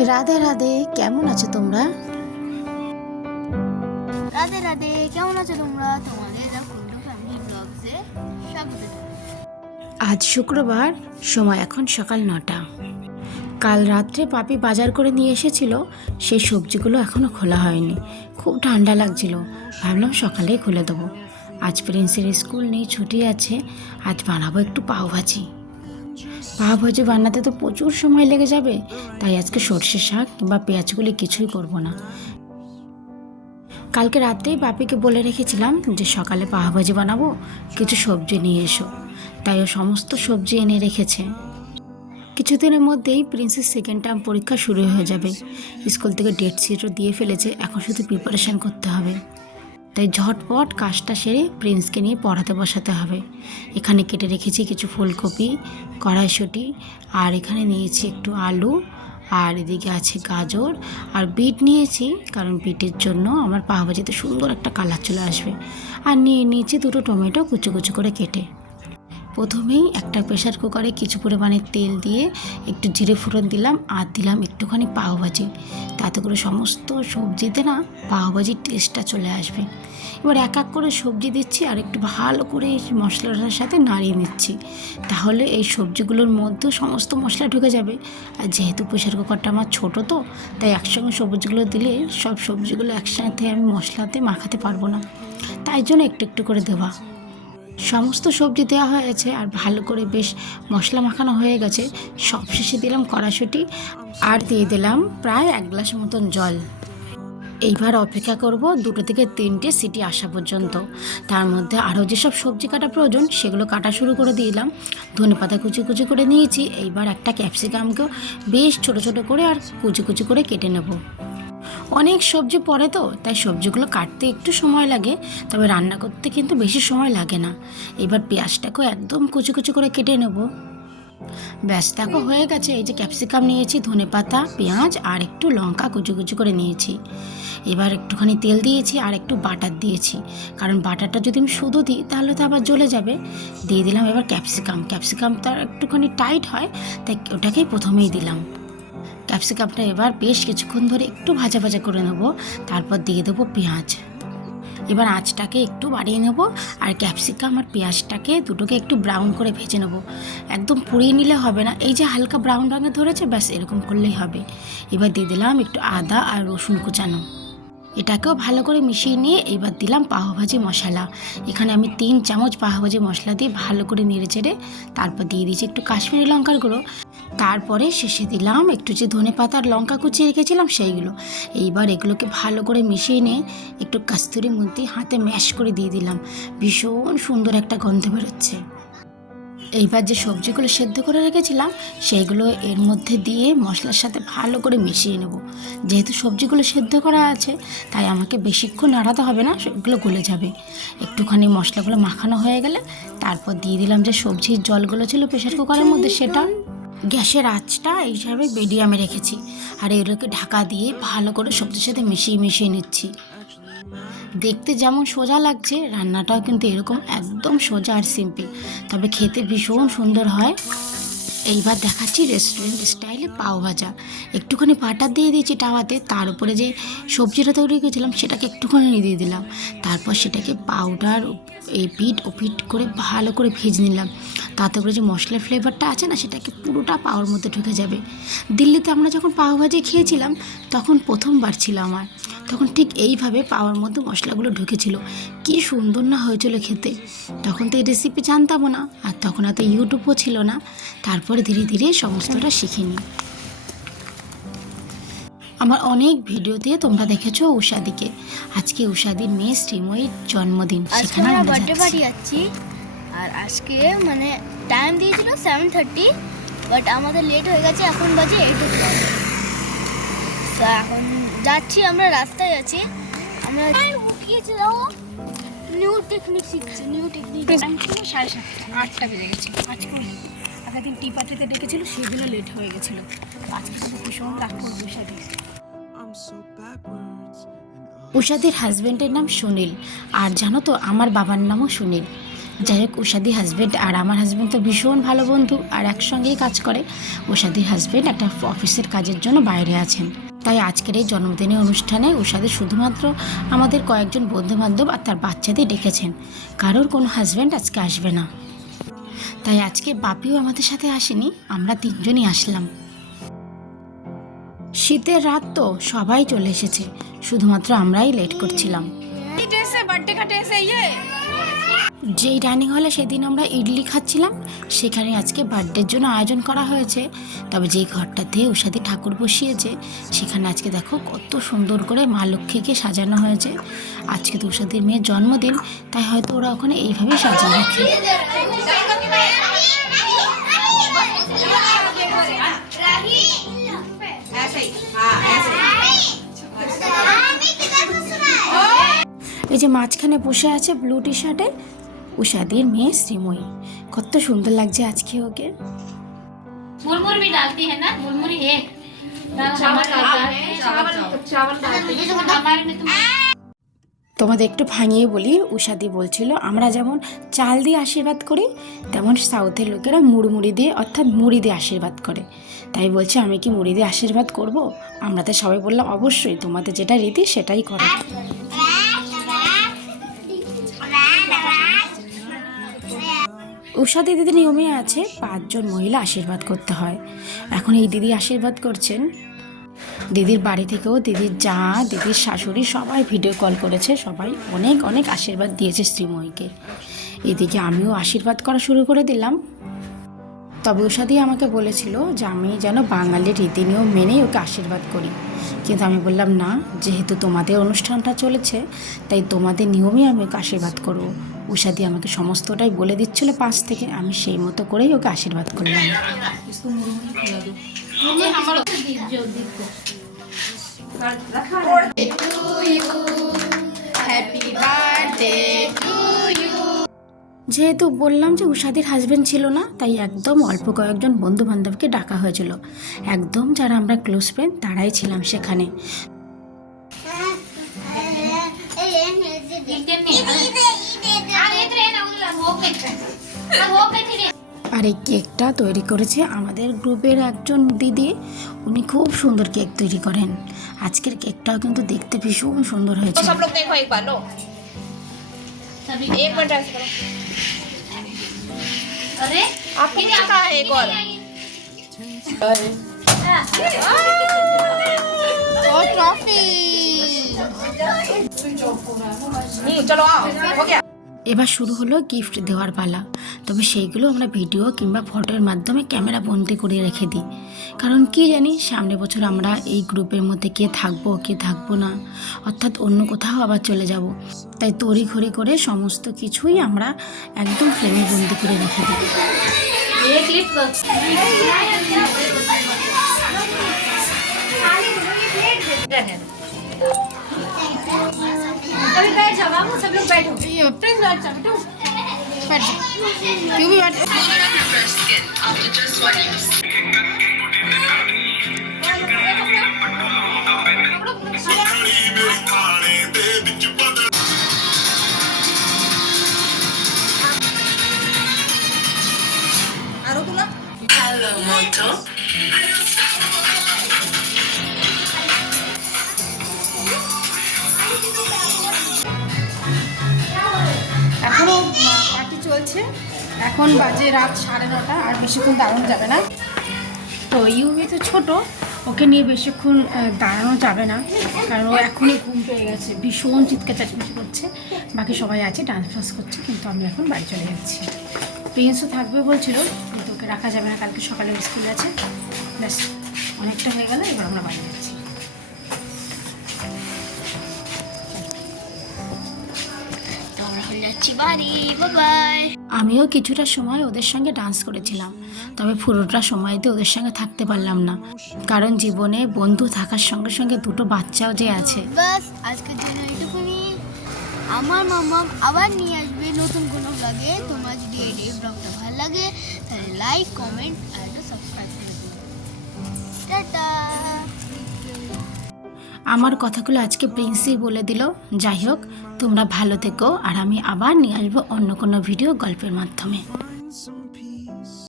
রাধে রাধে কেমন আছো তোমরা? রাধে রাধে কেমন আছো তোমরা? তোমাদের দ্য কুন্ডু ফ্যামিলি ব্লগসে স্বাগত আজ শুক্রবার সময় এখন সকাল নটা। কাল রাত্রে পাপি বাজার করে নিয়ে এসেছিল সেই সবজিগুলো এখনও খোলা হয়নি। খুব ঠান্ডা লাগছিল ভাবলাম সকালেই খুলে দেবো। আজ প্রিন্সের স্কুল নেই ছুটি আছে আজ বানাবো একটু পাও ভাজি বানাতে তো প্রচুর সময় লেগে যাবে, তাই আজকে সর্ষে শাক কিংবা পেঁয়াজগুলি কিছুই করব না। কালকে রাতেই বাপিকে বলে রেখেছিলাম যে সকালে ভাজি বানাবো, কিছু সবজি নিয়ে এসো। তাই ও সমস্ত সবজি এনে রেখেছে। কিছুদিনের মধ্যেই প্রিন্সেস সেকেন্ড টার্ম পরীক্ষা শুরু হয়ে যাবে। স্কুল থেকে ডেট শিটও দিয়ে ফেলেছে, এখন শুধু প্রিপারেশান করতে হবে। তাই ঝটপট কাজটা সেরে প্রিন্সকে নিয়ে পড়াতে বসাতে হবে। এখানে কেটে রেখেছি কিছু ফুলকপি, কড়াইশুঁটি, আর এখানে নিয়েছি একটু আলু, আর এদিকে আছে গাজর, আর বিট নিয়েছি, কারণ বিটের জন্য আমার পাহাবাজিতে সুন্দর একটা কালার চলে আসবে। আর নিয়ে নিয়েছি দুটো টমেটো কুচু কুচু করে কেটে। প্রথমেই একটা প্রেশার কুকারে কিছু পরিমাণে তেল দিয়ে একটু জিরে ফোড়ন দিলাম আর দিলাম একটুখানি পাওভাজি তাতে করে সমস্ত সবজিতে না পাওভাজির টেস্টটা চলে আসবে। এবার এক এক করে সবজি দিচ্ছি আর একটু ভালো করে মশলাটার সাথে নাড়িয়ে নিচ্ছি। তাহলে এই সবজিগুলোর মধ্যেও সমস্ত মশলা ঢুকে যাবে। আর যেহেতু প্রেশার কুকারটা আমার ছোটো তো, তাই একসঙ্গে সবজিগুলো দিলে সব সবজিগুলো একসাথে আমি মশলাতে মাখাতে পারব না। তাই জন্য একটু একটু করে দেওয়া। সমস্ত সবজি দেওয়া হয়েছে আর ভালো করে বেশ মশলা মাখানো হয়ে গেছে। সব শেষে দিলাম কড়াশুটি আর দিয়ে দিলাম প্রায় এক গ্লাস মতন জল। এইবার অপেক্ষা করব দুটো থেকে তিনটে সিটি আসা পর্যন্ত। তার মধ্যে আরও যেসব সবজি কাটা প্রয়োজন সেগুলো কাটা শুরু করে দিলাম। ধনে পাতা কুচি কুচি করে নিয়েছি। এইবার একটা ক্যাপসিকামকেও বেশ ছোট ছোট করে আর কুচি কুচি করে কেটে নেব। অনেক সবজি পড়ে তো, তাই সবজিগুলো কাটতে একটু সময় লাগে, তবে রান্না করতে কিন্তু বেশি সময় লাগে না। এবার পেঁয়াজটাকেও একদম কুচি কুচি করে কেটে নেব। ব্যাস, দেখো হয়ে গেছে। এই যে ক্যাপসিকাম নিয়েছি, ধনে পাতা, পেঁয়াজ আর একটু লঙ্কা কুচি কুচি করে নিয়েছি। এবার একটুখানি তেল দিয়েছি আর একটু বাটার দিয়েছি। কারণ বাটারটা যদি আমি শুধু দিই, তাহলে তো আবার জ্বলে যাবে। দিয়ে দিলাম এবার ক্যাপসিকাম ক্যাপসিকাম। ক্যাপসিকামটা একটুখানি টাইট হয়, তাই ওটাকেই প্রথমেই দিলাম। ক্যাপসিকামটা এবার বেশ কিছুক্ষণ ধরে একটু ভাজা ভাজা করে নেব। তারপর দিয়ে দেবো পেঁয়াজ। এবার আঁচটাকে একটু বাড়িয়ে নেব আর ক্যাপসিকাম আর পেঁয়াজটাকে দুটোকে একটু ব্রাউন করে ভেজে নেব। একদম পুড়িয়ে নিলে হবে না, এই যে হালকা ব্রাউন রঙে ধরেছে, ব্যাস এরকম করলেই হবে। এবার দিয়ে দিলাম একটু আদা আর রসুন কুচানো। এটাকেও ভালো করে মিশিয়ে নিয়ে এবার দিলাম পাহভাজি মশলা। এখানে আমি তিন চামচ পাহভাজি মশলা দিয়ে ভালো করে নেড়ে চেড়ে তারপর দিয়ে দিয়েছি একটু কাশ্মীরি লঙ্কার গুঁড়ো। তারপরে শেষে দিলাম একটু যে ধনে পাতা আর লঙ্কা কুচিয়ে রেখেছিলাম সেইগুলো। এইবার এগুলোকে ভালো করে মিশিয়ে নিয়ে একটু কাস্তুরি মধ্যে হাতে ম্যাশ করে দিয়ে দিলাম। ভীষণ সুন্দর একটা গন্ধ বেরোচ্ছে। এইবার যে সবজিগুলো সেদ্ধ করে রেখেছিলাম, সেইগুলো এর মধ্যে দিয়ে মশলার সাথে ভালো করে মিশিয়ে নেব। যেহেতু সবজিগুলো সেদ্ধ করা আছে, তাই আমাকে বেশিক্ষণ নাড়াতে হবে না সেগুলো গলে যাবে। একটুখানি মশলাগুলো মাখানো হয়ে গেলে তারপর দিয়ে দিলাম যে সবজির জলগুলো ছিল প্রেশার কুকারের মধ্যে সেটা। গ্যাসের আঁচটা এইভাবে মিডিয়ামে রেখেছি। আর এগুলোকে ঢাকা দিয়ে ভালো করে সবজির সাথে মিশিয়ে মিশিয়ে নিচ্ছি। দেখতে যেমন সোজা লাগছে, রান্নাটাও কিন্তু এরকম একদম সোজা আর সিম্পল তবে খেতে ভীষণ সুন্দর হয়। এইবার দেখাচ্ছি রেস্টুরেন্ট স্টাইলে পাও ভাজা। একটুখানি বাটার দিয়ে দিয়েছি টাওয়াতে, তার উপরে যে সবজিটা তৈরি করেছিলাম, সেটাকে একটুখানি দিয়ে দিলাম। তারপর সেটাকে পাউডার এই পিট, ও পিট করে ভালো করে ভেজে নিলাম। তাতে করে যে মশলার ফ্লেভারটা আছে না, সেটাকে পুরোটা পাওয়ার মধ্যে ঢুকে যাবে। দিল্লিতে আমরা যখন পাও ভাজি খেয়েছিলাম, তখন প্রথমবার ছিল আমার। তখন ঠিক এইভাবে পাওয়ার মধ্যে মশলাগুলো ঢুকেছিল। কি সুন্দর না হয়েছিল খেতে। তখন তো এই রেসিপি জানতামও না আর তখন এত ইউটিউবও ছিল না। তারপরে ধীরে ধীরে সমস্তটা শিখে নিই। আমার অনেক ভিডিওতে তোমরা দেখেছ উষাদিকে আজকে উষাদির মেয়ে শ্রীময়ীর জন্মদিন সেখানে আমরা বার্থডে পার্টি যাচ্ছি। আর আজকে মানে টাইম দিয়েছিল সেভেন থার্টি বাট আমাদের লেট হয়ে গেছে এখন বাজে এইট ক্লক তো এখন যাচ্ছি আমরা রাস্তায় আছি। আমরা উঠিয়েছি নিউ টেকনিক শিখছি নিউ টেকনিক ছিল সাড়ে সাতটা আটটা বেজে গেছে। আজকে ওই আগের দিন টি পার্টিতে ডেকেছিল সেগুলো লেট হয়ে গেছিল। আজকে শুধু ভীষণ রাগ করব and উষাদির হাজবেন্ডের নাম সুনীল আর জানো তো আমার বাবার নামও সুনীল। যাই হোক উষাদি হাজব্যান্ড আর আমার হাজব্যান্ড তো ভীষণ ভালো বন্ধু আর একসঙ্গেই কাজ করে। উষাদির হাজব্যান্ড একটা অফিসের কাজের জন্য বাইরে আছেন। তাই আজকের এই জন্মদিনের অনুষ্ঠানে উষাদি শুধুমাত্র আমাদের কয়েকজন বন্ধু বান্ধব আর তার বাচ্চাদের ডেকেছেন। কারোর কোনো হাজব্যান্ড আজকে আসবে না। তাই আজকে বাপিও আমাদের সাথে আসেনি, আমরা তিনজনই আসলাম। শীতের রাত তো সবাই চলে এসেছে, শুধুমাত্র আমরাই লেট করছিলাম। যেই ডাইনিং হলে সেদিন আমরা ইডলি খাচ্ছিলাম, সেখানে আজকে বার্থডের জন্য আয়োজন করা হয়েছে। তবে যেই ঘরটাতে সাথে ঠাকুর বসিয়েছে, সেখানে আজকে দেখো কত সুন্দর করে মা লক্ষ্মীকে সাজানো হয়েছে। আজকে তুষাদের মেয়ের জন্মদিন, তাই হয়তো ওরা ওখানে এইভাবেই সাজানো হচ্ছে এই যে মাঝখানে বসে আছে ব্লু টি শার্টে উষাদির মেয়ে শ্রীময়ী কত সুন্দর লাগছে আজকে ওকে मुरमुर भी डालती है ना मुरमुर एक दाल हमारे चावल चावल डालते हमारे में तुम তোমাদের একটু ভাঙিয়ে বলি উষাদি বলছিল আমরা যেমন চাল দিয়ে আশীর্বাদ করি তেমন সাউথের লোকেরা মুড়মুড়ি দিয়ে অর্থাৎ মুড়ি দিয়ে আশীর্বাদ করে তাই বলছে আমি কি মুড়ি দিয়ে আশীর্বাদ করব আমরা তো সবাই বললাম অবশ্যই তোমাদের যেটা রীতি সেটাই করো উষা দিদিদের নিয়মে আছে পাঁচজন মহিলা আশীর্বাদ করতে হয়। এখন এই দিদি আশীর্বাদ করছেন। দিদির বাড়ি থেকেও দিদির যা, দিদির শাশুড়ি সবাই ভিডিও কল করেছে, সবাই অনেক অনেক আশীর্বাদ দিয়েছে শ্রীময়ীকে। এদিকে আমিও আশীর্বাদ করা শুরু করে দিলাম। তবে উষাদি আমাকে বলেছিল যে আমি যেন বাঙালির রীতিনীয় মেনেই ওকে আশীর্বাদ করি। কিন্তু আমি বললাম, না, যেহেতু তোমাদের অনুষ্ঠানটা চলেছে, তাই তোমাদের নিয়মই আমি ওকে আশীর্বাদ করব। ঊষাদি আমাকে সমস্তটাই বলে দিচ্ছিল পাঁচ থেকে। আমি সেই মতো করেই ওকে আশীর্বাদ করলাম। Happy birthday to যেহেতু বললাম যে উষাদির হাজবেন্ড ছিল না তাই একদম অল্প কয়েকজন বন্ধু বান্ধবকে ডাকা হয়েছিল একদম যারা আমরা ক্লোজ ফ্রেন্ড তারাই ছিলাম সেখানে इतने नहीं हाँ इतने ना उधर वो पे वो पे थी আর এই কেকটা তৈরি করেছে আমাদের গ্রুপের একজন দিদি উনি খুব সুন্দর কেক তৈরি করেন আজকের কেকটাও কিন্তু দেখতে ভীষণ সুন্দর হয়েছে तो सब लोग देखो एक बार लो सभी एक मिनट ऐसे करो अरे आपके लिए कहा है एक और और ट्रॉफी हम्म चलो आओ हो गया এবার শুরু হলো গিফট দেওয়ার পালা। তবে সেইগুলো আমরা ভিডিও কিংবা ফটোর মাধ্যমে ক্যামেরা বন্দি করে রেখে দিই। কারণ কি জানি সামনে বছর আমরা এই গ্রুপের মধ্যে কে থাকব কে থাকব না। অর্থাৎ অন্য কোথাও আবার চলে যাব। তাই তড়ি ঘড়ি করে সমস্ত কিছুই আমরা একদম ফ্রেমে বন্দি করে রেখে দিই। দেখেন। अभी बैठ जाओ बाबू सब लोग बैठो। प्लीज़ बैठ जाओ बेटू बैठ जाओ। क्यों भी बैठ आरो तुला চলছে। এখন বাজে রাত সাড়ে নটা, আর বেশিক্ষণ দাঁড়ানো যাবে না। তো ইউবি তো ছোট, ওকে নিয়ে বেশিক্ষণ দাঁড়ানো যাবে না। কারণ ও এখনই ঘুম পেয়ে গেছে, ভীষণ চিৎকার চাচমেচি করছে। বাকি সবাই আছে, ডান্স ফান্স করছে, কিন্তু আমি এখন বাড়ি চলে যাচ্ছি। প্রিন্সও থাকবে বলছিল, কিন্তু ওকে রাখা যাবে না, কালকে সকালে স্কুল আছে। ব্যাস, অনেকটা হয়ে গেল, এবার আমরা বাড়ি যাচ্ছি। আমিও কিছুটা সময় ওদের সঙ্গে ডান্স করেছিলাম, তবে পুরোটা সময়তে ওদের সঙ্গে থাকতে পারলাম না। কারণ জীবনে বন্ধু থাকার সঙ্গে সঙ্গে দুটো বাচ্চাও যে আছে। আমার মামা আবার নিয়ে আসবে নতুন কোনো ব্লগে তোমার যদি এই ব্লগটা ভালো লাগে, তাহলে লাইক কমেন্ট আর সাবস্ক্রাইব করে দিও। টাটা! আমার কথাগুলো আজকে প্রিন্সই বলে দিল। যাই হোক, তোমরা ভালো থেকো, আর আমি আবার নিয়ে আসব অন্য কোনো ভিডিও গল্পের মাধ্যমে।